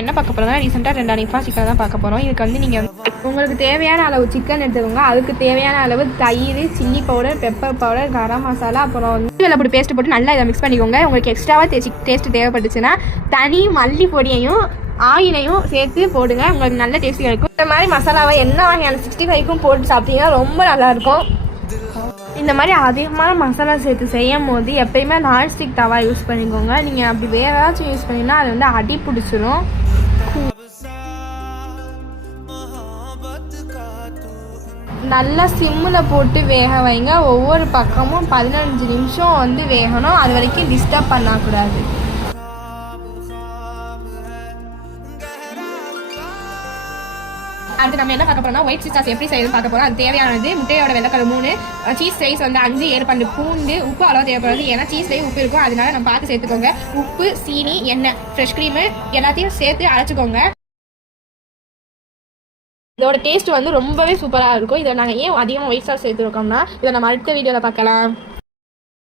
என்ன பார்க்க போகிறோம்னா ரீசெண்டாக 2 அனிஃபா சிக்கன் தான் பார்க்க போகிறோம். இதுக்கு வந்து நீங்கள் உங்களுக்கு தேவையான அளவு சிக்கன் எடுத்துக்கோங்க. அதுக்கு தேவையான அளவு தயிர், chilli powder, pepper powder, garam masala, அப்புறம் வந்து வெள்ளைப்பூடி பேஸ்ட் போட்டு நல்லா இதை மிக்ஸ் பண்ணிக்கோங்க. உங்களுக்கு எக்ஸ்ட்ராவாக டேஸ்ட்டு தேவைப்பட்டுச்சுன்னா தனி மல்லி பொடியையும் ஆயிலையும் சேர்த்து போடுங்க. உங்களுக்கு நல்ல டேஸ்ட் கிடைக்கும். இந்த மாதிரி மசாலாவை என்ன வகையான 65க்கும் போட்டு சாப்பிட்டீங்கன்னா ரொம்ப நல்லாயிருக்கும். இந்த மாதிரி அதிகமான மசாலா சேர்த்து செய்யும் போது எப்பயுமே நான்ஸ்டிக் தவா யூஸ் பண்ணிக்கோங்க. நீங்கள் அப்படி வேறு ஏதாச்சும் யூஸ் பண்ணிங்கன்னா அது வந்து அடி பிடிச்சிரும். நல்லா சிம்மில் போட்டு வேக வைங்க. ஒவ்வொரு பக்கமும் 15 நிமிஷம் வந்து வேகணும். அது வரைக்கும் டிஸ்டர்ப் பண்ணக்கூடாது. அடுத்து நம்ம என்ன பார்க்க போறோம்னா ஒயிட் சீஸ் சாஸ் எப்படி செய்யறது பார்க்க போறோம். அது தேவையானது முட்டையோட வெள்ளைக்கரு 3, சீஸ் ஸ்லைஸ் வந்து 5, 7 பல்லு பூண்டு, உப்பு அளவு தேவைப்படுது. ஏன்னா சீஸ்லேயும் உப்பு இருக்கும், அதனால நம்ம பார்த்து சேர்த்துக்கோங்க. உப்பு, சீனி, எண்ணெய், ஃப்ரெஷ் க்ரீமு எல்லாத்தையும் சேர்த்து அரைச்சிக்கோங்க. இதோட டேஸ்ட் வந்து ரொம்பவே சூப்பராக இருக்கும். இதை நாங்கள் ஏன் அதிகமாக ஒயிட் சாஸ் சேர்த்துருக்கோம்னா இதை நம்ம அடுத்த வீடியோவில் பார்க்கலாம்.